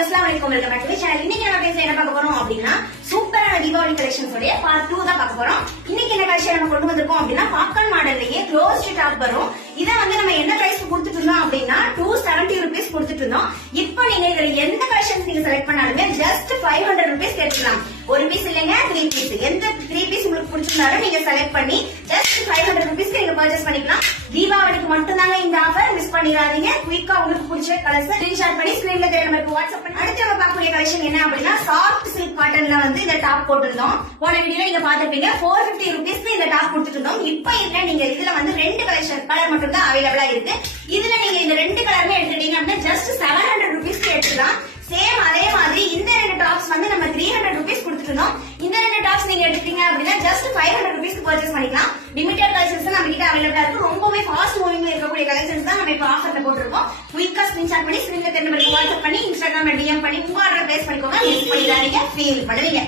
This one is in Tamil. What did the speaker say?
அஸ்ஸலாமு அலைக்கும். Welcome back to channel. இன்னைக்கு நம்ம பேச என்ன பார்க்க போறோம் அப்படின்னா சூப்பரான தீபாவளி கலெக்ஷன்ஸ் உடைய பார்ட் 2 தான் பார்க்க போறோம். இன்னைக்கு என்ன கலெக்ஷன் நம்ம கொண்டு வந்திருக்கோம் அப்படின்னா பாப்கார்ன் மாடல்லயே க்ளோஸ்ட் டாப் வரும். இத வந்து நம்ம என்ன பிரைஸ் கொடுத்துட்டு இருந்தோம் அப்படின்னா 270 ரூபீஸ் கொடுத்துட்டு இருந்தோம். இப்போ நீங்க இதுல எந்த கலெக்ஷன்ஸ் நீங்க செலக்ட் பண்ணாலுமே ஜஸ்ட் 500 ரூபீஸ் கேட்கலாம். ஒரு பீஸ் இல்லைங்க 3 பீஸ், எந்த 3 பீஸ் உங்களுக்கு பிடிச்சிருந்தாலும் நீங்க செலக்ட் பண்ணி ஜஸ்ட் 500 ரூபீஸ்க்கு நீங்க பர்ச்சேஸ் பண்ணிக்கலாம். தீபாவளிக்கு மட்டும் தாங்க இந்த ஆஃபர், மிஸ் பண்ணிடாதீங்க. குயிக்கா உங்களுக்கு பிடிச்ச கலர்ஸ் ஸ்கிரீன்ஷாட் பண்ணி ஸ்கிரீன்ல தெரிய நம்பருக்கு வாட்ஸ்அப் பண்ணி. அடுத்து நம்ம பார்க்கக்கூடிய கலெக்ஷன் என்ன அப்படின்னா சாஃப்ட் சில்க் காட்டன்ல வந்து இந்த டாப் போட்டுருந்தோம். போன வீடியோல நீங்க பாத்துருப்பீங்க 450 ரூபீஸ்க்கு இந்த டாப் கொடுத்துட்டு இருந்தோம். இப்போ இதுல நீங்க இதுல வந்து 2 கலெக்ஷன் கலர் மட்டும் தான் அவைலபிளா இருக்கு. இதுல நீங்க இந்த 2 கலருமே எடுத்துட்டீங்க அப்படின்னா ஜஸ்ட் 700 ரூபீஸ்க்கு எடுத்துக்கலாம். சேம் அதே மாதிரி இந்த 2 டாப்ஸ் வந்து நம்ம 300 ரூபீஸ் கொடுத்துட்டு இருந்தோம். இந்த 2 டாப்ஸ் நீங்க எடுத்தீங்க அப்படின்னா ஜஸ்ட் 500 ரூபீஸ்க்கு பர்ச்சேஸ் பண்ணிக்கலாம். லிமிடெட் கலெக்ஷன்ஸ் நம்ம கிட்ட அவைலபிளா இருக்கு. ரொம்பவே ஃபாஸ்ட் மூவிங்ல இருக்கக்கூடிய கலெக்ஷன்ஸ் தான் நம்ம இப்ப ஆஃபர்ல போட்டுருக்கோம். குயிக்கா ஸ்கிரீன்ஷாட் பண்ணி ஸ்கிரீன்ல தெரிய நம்பருக்கு வாட்ஸ்அப் பண்ணி இன்ஸ்டாகிராம்ல டிஎம் பண்ணி உங்க ஆர்டர் பிளேஸ் பண்ணிக்கோங்க. மிஸ் பண்ணிடாதீங்க, ஃபீல் பண்ணுவீங்க.